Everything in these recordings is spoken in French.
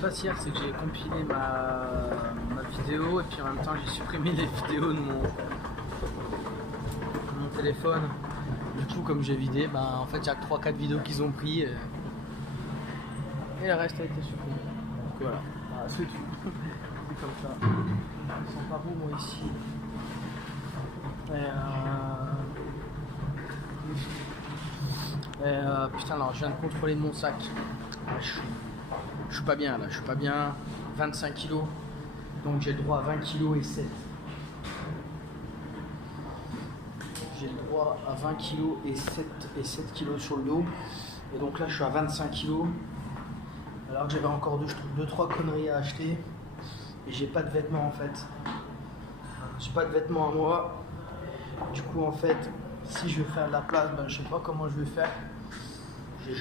passe hier, c'est que j'ai compilé ma vidéo et puis en même temps j'ai supprimé les vidéos de mon téléphone. Du coup, comme j'ai vidé, en fait il y a que 3-4 vidéos qu'ils ont pris et le reste a été supprimé. Donc voilà, c'est tout. C'est comme ça. Ils sont pas beaux moi ici. Putain, alors je viens de contrôler mon sac. Je suis pas bien là, je suis pas bien. 25 kilos, donc j'ai le droit à 20 kilos et 7. J'ai le droit à 20 kilos et 7 kilos sur le dos. Et donc là je suis à 25 kilos. Alors que j'avais encore 2-3 conneries à acheter. Et j'ai pas de vêtements en fait. J'ai pas de vêtements à moi. Du coup en fait, si je veux faire de la place, je sais pas comment je vais faire. Je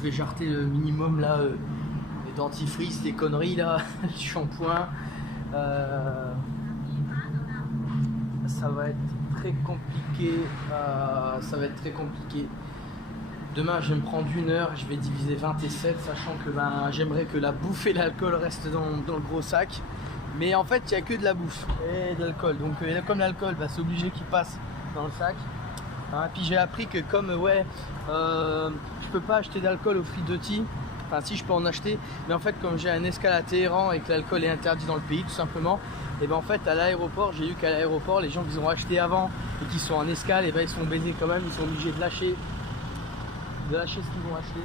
vais jarter le minimum là, les dentifrices, les conneries là, le shampoing. Ça va être très compliqué. Demain je vais me prendre 1 heure, je vais diviser 20 et 7, sachant que j'aimerais que la bouffe et l'alcool restent dans le gros sac. Mais en fait il n'y a que de la bouffe et de l'alcool. Donc comme l'alcool, c'est obligé qu'il passe dans le sac. Puis j'ai appris que comme je peux pas acheter d'alcool au Free Duty, enfin si je peux en acheter, mais en fait comme j'ai un escale à Téhéran et que l'alcool est interdit dans le pays tout simplement, et en fait à l'aéroport, j'ai vu qu'à l'aéroport les gens qui ont acheté avant et qui sont en escale, ils sont baisés quand même, ils sont obligés de lâcher ce qu'ils ont acheté.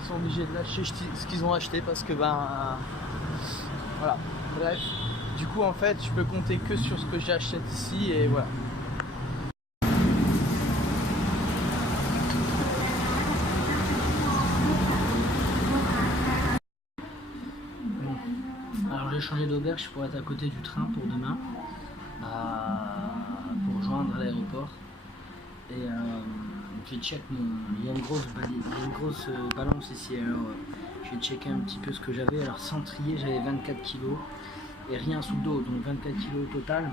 Ils sont obligés de lâcher ce qu'ils ont acheté parce que voilà, bref. Du coup en fait je peux compter que sur ce que j'achète ici et voilà. Alors j'ai changé d'auberge pour être à côté du train pour demain, pour rejoindre l'aéroport. Et j'ai check il y a une grosse balance ici, alors j'ai checké un petit peu ce que j'avais. Alors sans trier j'avais 24 kilos et rien sous le dos, donc 24 kilos au total.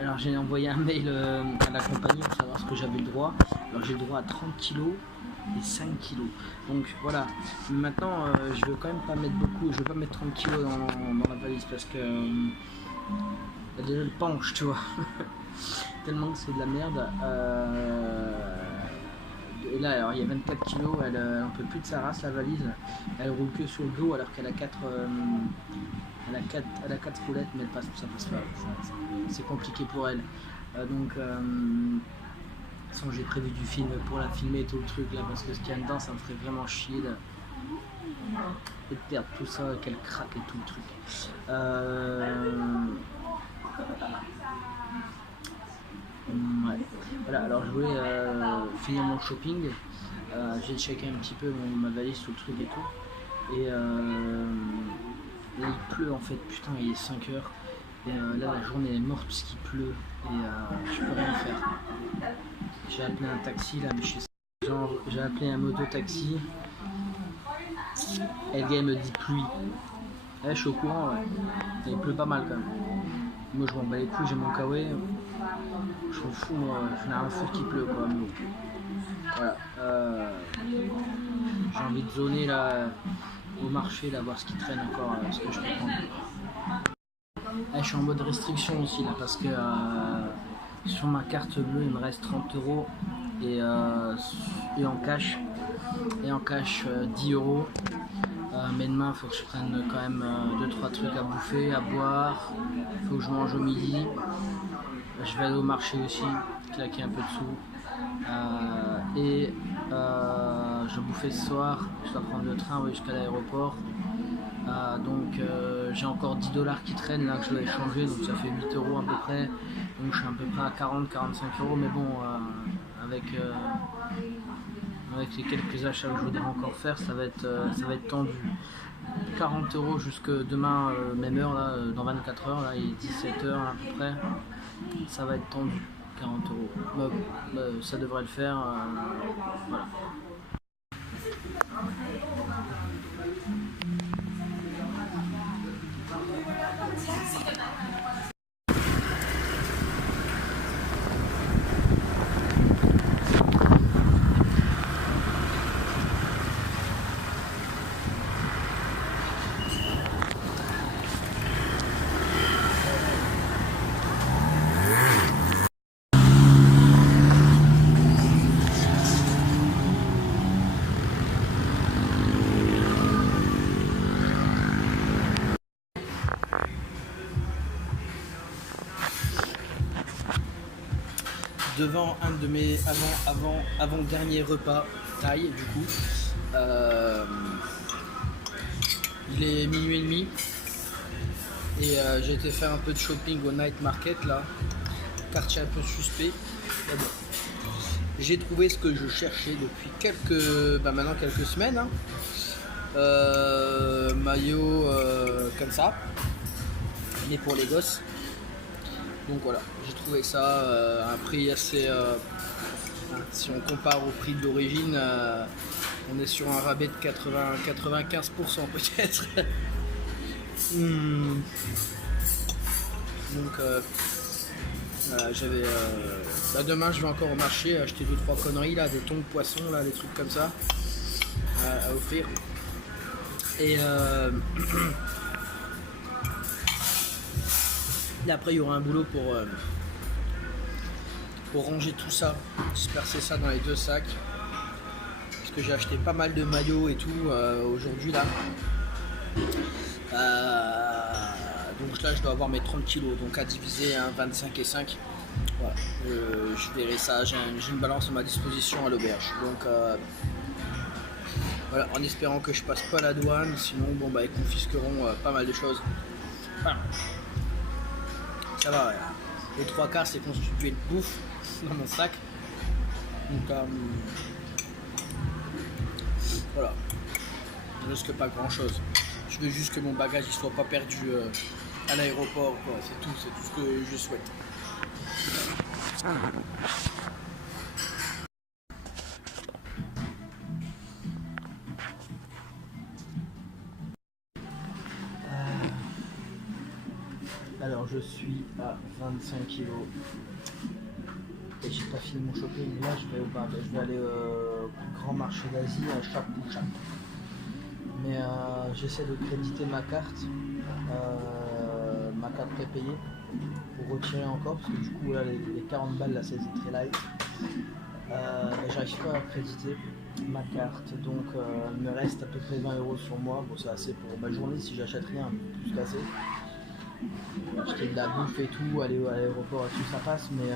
Alors j'ai envoyé un mail à la compagnie pour savoir ce que j'avais le droit. Alors j'ai le droit à 30 kilos et 5 kilos, donc voilà. Maintenant je veux quand même pas mettre beaucoup, je veux pas mettre 30 kilos dans la valise parce que elle a déjà le penche, tu vois. Tellement que c'est de la merde. Et là alors il y a 24 kilos, elle en peut plus de sa race la valise, elle roule que sur le dos alors qu'elle a 4 roulettes, mais ça passe pas, c'est compliqué pour elle. Donc j'ai prévu du film pour la filmer et tout le truc là, parce que ce qu'il y a dedans ça me ferait vraiment chier de perdre tout ça, qu'elle craque et tout le truc. Ouais. Voilà, alors je voulais finir mon shopping. J'ai checké un petit peu ma valise, tout le truc et tout. Et là il pleut en fait, putain, il est 5 heures. Et là la journée est morte puisqu'il pleut. Et je peux rien faire. J'ai appelé un taxi là, mais j'ai appelé un moto-taxi. Et le gars il me dit pluie. Je suis au courant, ouais. Et il pleut pas mal quand même. Moi je m'en bats les couilles, j'ai mon kawaii. Je m'en fous, moi, je n'ai rien à foutre qu'il pleut quoi. Mais voilà. J'ai envie de zoner là au marché, là, voir ce qui traîne encore, ce que je peux prendre. Je suis en mode restriction aussi là parce que sur ma carte bleue il me reste 30 € et en cash 10 €. Mais demain il faut que je prenne quand même 2-3 trucs à bouffer, à boire, il faut que je mange au midi. Je vais aller au marché aussi, claquer un peu de sous. Et je vais bouffer ce soir, je dois prendre le train jusqu'à l'aéroport. Donc j'ai encore 10 $ qui traînent là que je dois échanger, donc ça fait 8 € à peu près. Donc je suis à peu près à 40-45 €, mais bon, avec les quelques achats que je voudrais encore faire, ça va être tendu. 40 € jusque demain, même heure là, dans 24 heures, là il est 17 h à peu près, ça va être tendu. 40 €, ça devrait le faire, voilà. devant un de mes avant-dernier repas thaï du coup. Il est minuit et demi et j'ai été faire un peu de shopping au night market là, quartier un peu suspect. Mais bon, j'ai trouvé ce que je cherchais depuis maintenant quelques semaines. Hein. Maillot comme ça, mais pour les gosses. Donc voilà, j'ai trouvé ça à un prix assez... si on compare au prix d'origine, on est sur un rabais de 95% peut-être. Donc voilà, j'avais... demain je vais encore au marché acheter 2-3 conneries là, des tongs poissons là, des trucs comme ça à offrir. Et après il y aura un boulot pour ranger tout ça, disperser ça dans les 2 sacs. Parce que j'ai acheté pas mal de maillots et tout aujourd'hui là. Donc là je dois avoir mes 30 kilos, donc à diviser 25 et 5. Voilà, je verrai ça, j'ai une balance à ma disposition à l'auberge. Donc voilà, en espérant que je passe pas la douane, sinon bon bah ils confisqueront pas mal de choses. Voilà. Ça va, les 3/4 c'est constitué de bouffe dans mon sac. Donc voilà, je risque pas grand chose. Je veux juste que mon bagage il soit pas perdu à l'aéroport, c'est tout ce que je souhaite. Alors je suis à 25 kilos et j'ai pas fini mon shopping. Là je vais aller au plus grand marché d'Asie à Chapucha. Mais j'essaie de créditer ma carte prépayée pour retirer encore parce que du coup là les 40 balles là c'est très light. J'arrive pas à créditer ma carte, donc il me reste à peu près 20 € sur moi. Bon, c'est assez pour ma journée si j'achète rien, plus qu'assez. Acheter de la bouffe et tout, aller à l'aéroport et tout ça passe, mais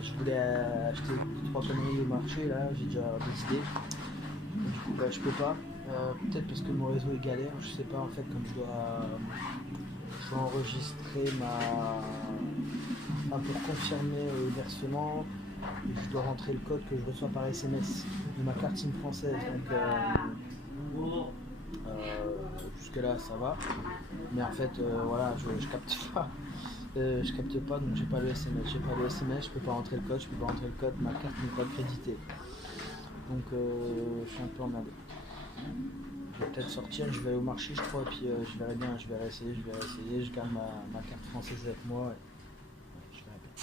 je voulais acheter 3 conneries au marché là, j'ai déjà décidé. Du coup je peux pas, peut-être parce que mon réseau est galère, je sais pas en fait, comme je dois enregistrer pour confirmer le versement, je dois rentrer le code que je reçois par SMS de ma carte SIM française, donc jusque là ça va, mais en fait voilà, je capte pas. Je capte pas, donc j'ai pas le SMS, je peux pas rentrer le code, ma carte n'est pas créditée, donc je suis un peu emmerdé. Je vais peut-être sortir, je vais aller au marché je crois, et puis je verrai bien, je vais essayer, je garde ma carte française avec moi et je verrai bien.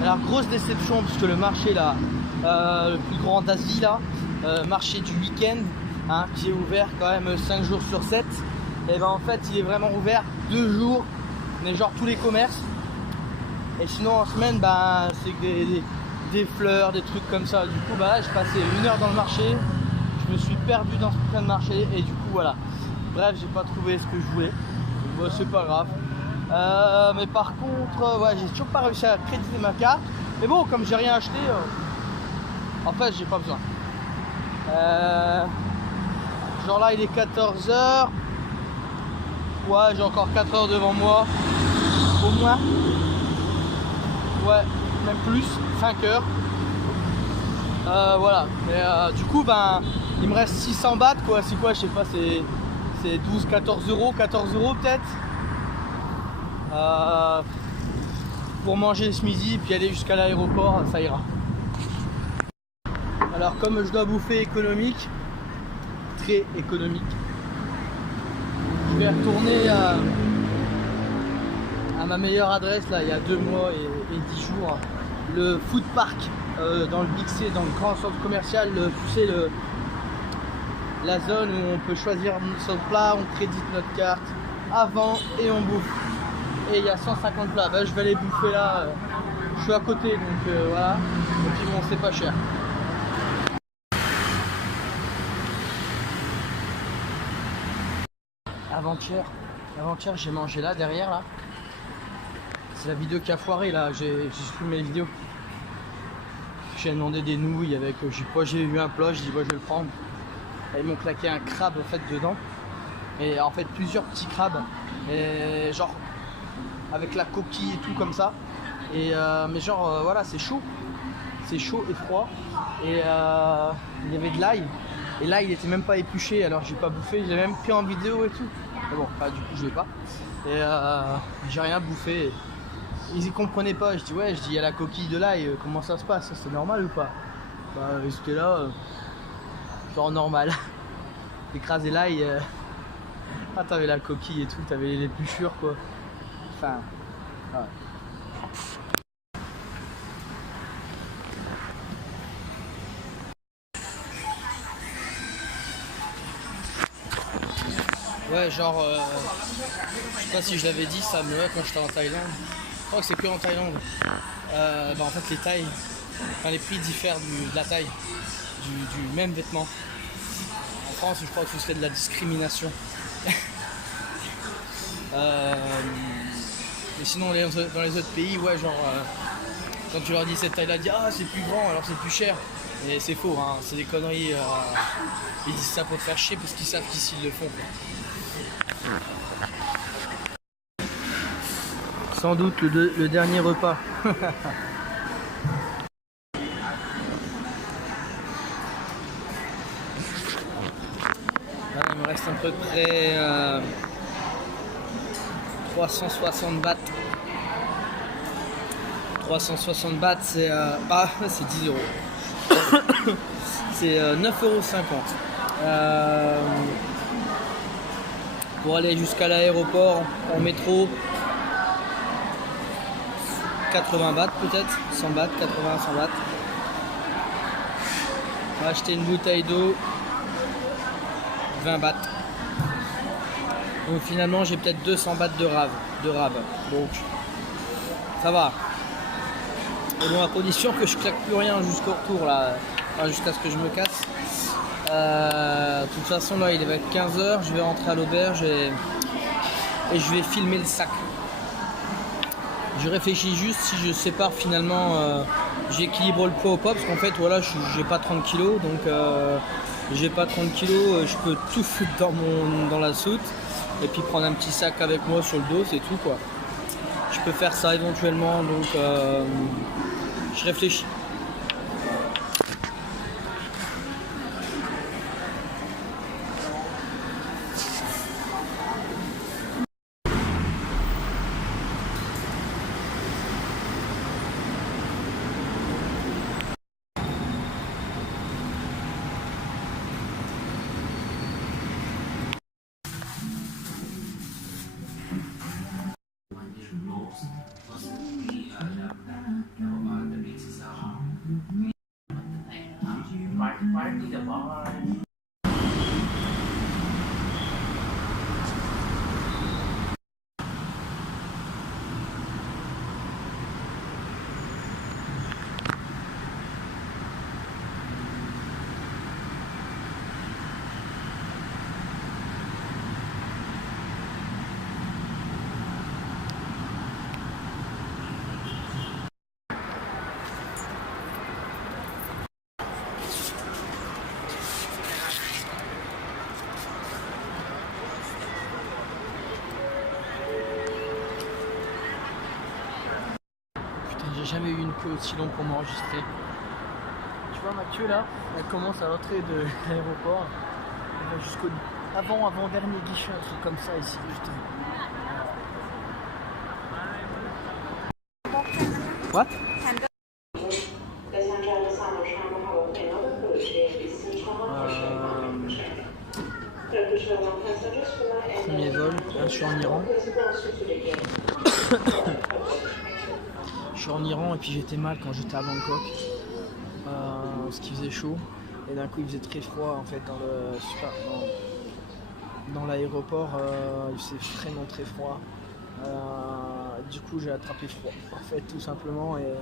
Alors grosse déception parce que le marché là, le plus grand d'Asie là, marché du week-end, hein, qui est ouvert quand même 5 jours sur 7, et ben en fait il est vraiment ouvert 2 jours, mais genre tous les commerces. Et sinon en semaine c'est que des fleurs, des trucs comme ça. Du coup là j'ai passé 1 heure dans le marché, je me suis perdu dans ce putain de marché et du coup voilà. Bref, j'ai pas trouvé ce que je voulais. Bon, c'est pas grave. Mais par contre, ouais, j'ai toujours pas réussi à créditer ma carte. Mais bon, comme j'ai rien acheté, en fait, j'ai pas besoin. Genre là, il est 14 h. Ouais, j'ai encore 4 heures devant moi. Au moins. Ouais, même plus, 5 heures. Voilà. Mais du coup, ben, il me reste 600 bahts, quoi. C'est quoi, je sais pas, c'est 12, 14 euros peut-être. Pour manger ce midi, puis aller jusqu'à l'aéroport, ça ira. Alors, comme je dois bouffer économique, très économique, je vais retourner à ma meilleure adresse là il y a 2 mois et 10 jours, le food park dans le Big C, dans le grand centre commercial, tu sais, la zone où on peut choisir son plat, on crédite notre carte avant et on bouffe. Et il y a 150 plats, ben, je vais aller bouffer là, je suis à côté donc voilà, et puis bon, c'est pas cher. Avant-hier j'ai mangé là derrière là. C'est la vidéo qui a foiré là, j'ai filmé les vidéos. J'ai demandé des nouilles avec, j'ai eu un plat, je dis ouais, je vais le prendre. Et ils m'ont claqué un crabe en fait dedans. Et en fait plusieurs petits crabes. Et genre avec la coquille et tout comme ça. Et mais genre voilà, c'est chaud. C'est chaud et froid. Et il y avait de l'ail. Et là il était même pas épluché, alors j'ai pas bouffé, j'ai même pris en vidéo et tout. Mais bon, bah, du coup je l'ai pas. Et j'ai rien bouffé. Ils y comprenaient pas, je dis ouais, il y a la coquille de l'ail, comment ça se passe, c'est normal ou pas? Bah ils étaient là, genre normal. Écraser l'ail, ah t'avais la coquille et tout, t'avais l'épluchure quoi. Enfin, ouais. Ouais, genre, je sais pas si je l'avais dit ça, mais ouais, quand j'étais en Thaïlande, je crois que c'est que en Thaïlande, bah en fait les tailles, enfin les prix diffèrent de la taille du même vêtement. En France, je crois que ce serait de la discrimination. Mais sinon, dans les autres pays, ouais, genre, quand tu leur dis cette taille-là, dis ah c'est plus grand, alors c'est plus cher. Et c'est faux, hein, c'est des conneries. Ils disent ça pour te faire chier parce qu'ils savent qu'ici ils le font. Sans doute le dernier repas. Là, il me reste à peu près 360 bahts. 360 bahts, c'est c'est 10 euros. C'est 9,50 €. Pour aller jusqu'à l'aéroport en métro, 80 bahts peut-être, 100 bahts, 80, 100 bahts. On va acheter une bouteille d'eau, 20 bahts. Donc finalement j'ai peut-être 200 bahts de rab. Donc ça va. Et bon, à condition que je claque plus rien jusqu'au retour là, enfin, jusqu'à ce que je me casse. De toute façon là il est 15 h, je vais rentrer à l'auberge et je vais filmer le sac. Je réfléchis juste si je sépare finalement, j'équilibre le poids ou pas, parce qu'en fait voilà, j'ai pas 30 kg, donc j'ai pas 30 kg, je peux tout foutre dans la soute et puis prendre un petit sac avec moi sur le dos, c'est tout quoi. Je peux faire ça éventuellement, donc je réfléchis. jamais eu une queue aussi longue pour m'enregistrer. Tu vois ma queue là, elle commence à l'entrée de l'aéroport. Elle va jusqu'au avant-dernier guichet, un truc comme ça ici juste. What? Premier vol, là, je suis en Iran. Je suis en Iran et puis j'étais mal quand j'étais à Bangkok. Parce qu'il faisait chaud et d'un coup il faisait très froid en fait dans l'aéroport. Il faisait vraiment très froid. Du coup j'ai attrapé froid en fait tout simplement et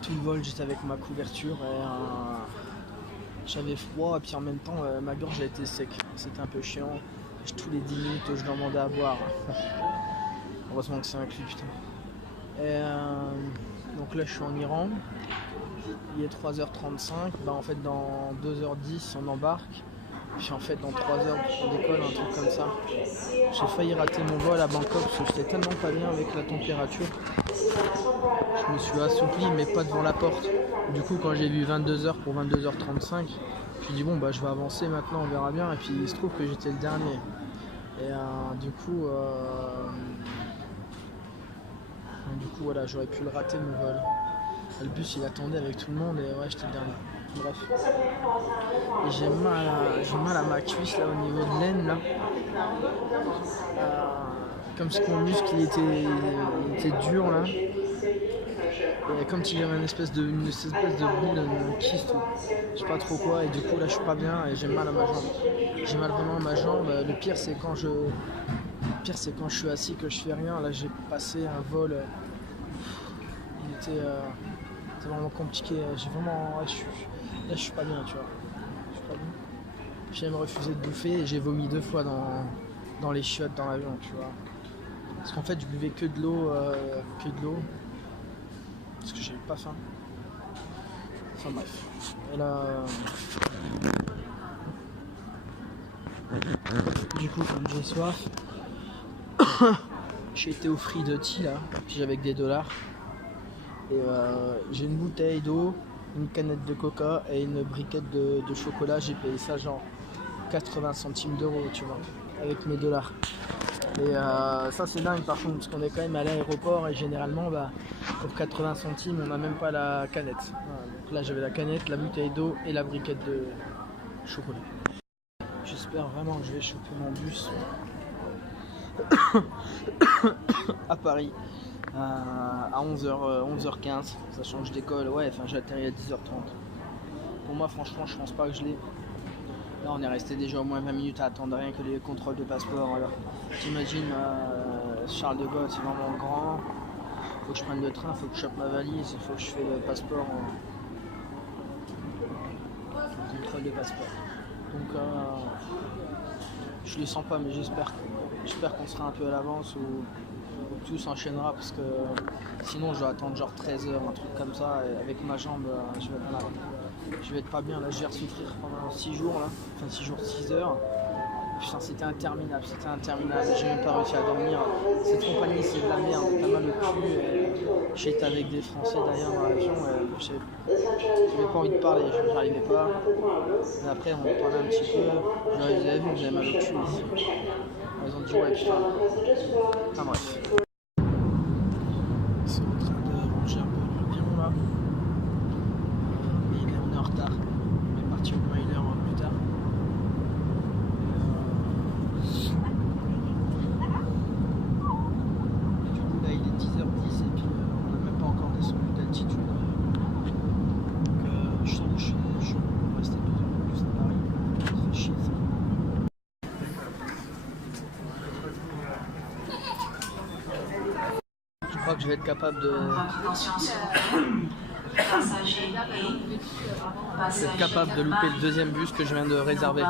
tout le vol j'étais avec ma couverture et j'avais froid et puis en même temps ma gorge a été sec, c'était un peu chiant. Tous les 10 minutes je demandais à boire. Heureusement que c'est inclus putain. Et donc là je suis en Iran, il est 3h35, bah en fait dans 2h10 on embarque. Puis en fait dans 3 heures on décolle, un truc comme ça. J'ai failli rater mon vol à Bangkok parce que j'étais tellement pas bien avec la température. Je me suis assoupli mais pas devant la porte. Du coup quand j'ai vu 22h pour 22h35, j'ai dit bon bah je vais avancer maintenant, on verra bien. Et puis il se trouve que j'étais le dernier. Et du coup voilà, j'aurais pu le rater mon vol. Le bus il attendait avec tout le monde et ouais j'étais le dernier. Bref. Et j'ai mal à ma cuisse là au niveau de l'aine là. Comme si mon muscle il était dur là. Et comme si j'avais une espèce de boule, une kyste, je sais pas trop quoi, et du coup là je suis pas bien et j'ai mal à ma jambe. J'ai mal vraiment à ma jambe. Le pire c'est quand je suis assis que je fais rien. Là j'ai passé un vol. Il était vraiment compliqué. J'ai vraiment. Là je suis pas bien, tu vois. Je suis pas bien. J'ai même refusé de bouffer et j'ai vomi 2 fois dans les chiottes dans l'avion, tu vois. Parce qu'en fait je buvais que de l'eau. Parce que j'avais pas faim. Enfin bref. Et là. Du coup comme j'ai soif. J'ai été au free de tea là. Puis j'avais avec des $. Et j'ai une bouteille d'eau, une canette de coca et une briquette de chocolat. J'ai payé ça genre 80 centimes d'euros, tu vois, avec mes $. Et ça c'est dingue par contre, parce qu'on est quand même à l'aéroport et généralement pour 80 centimes on n'a même pas la canette. Voilà, donc là j'avais la canette, la bouteille d'eau et la briquette de chocolat. J'espère vraiment que je vais choper mon bus à Paris à 11h15, ça change d'école, ouais, enfin j'ai atterri à 10h30. Pour moi franchement je pense pas que je l'ai. Là on est resté déjà au moins 20 minutes à attendre rien que les contrôles de passeport. Alors t'imagines Charles de Gaulle c'est vraiment grand, faut que je prenne le train, faut que je chope ma valise, il faut que je fasse le passeport le contrôle de passeport. Donc je les sens pas mais j'espère qu'on sera un peu à l'avance ou tout s'enchaînera parce que sinon je dois attendre genre 13h, un truc comme ça et avec ma jambe je vais être pas bien là, je vais souffrir pendant 6 jours là, enfin 6 jours, 6 heures. Putain c'était interminable, j'ai même pas réussi à dormir. Cette compagnie c'est de la merde, t'as mal au cul et j'étais avec des Français derrière dans l'avion et j'avais pas envie de parler, j'arrivais pas. Mais après on parlait un petit peu, vous avez vu que j'avais mal au cul ici. Ils ont dit ouais putain. Enfin bref. Ils sont en train de ranger un peu l'avion là. Mais on est en retard. On est parti au moins 1 heure plus tard. Et du coup là il est 10h10 et puis on n'a même pas encore descendu d'altitude. Donc je sens que je suis resté 2 heures de plus à Paris. Ça fait chier ça. Je crois que je vais être capable de louper le 2e bus que je viens de réserver.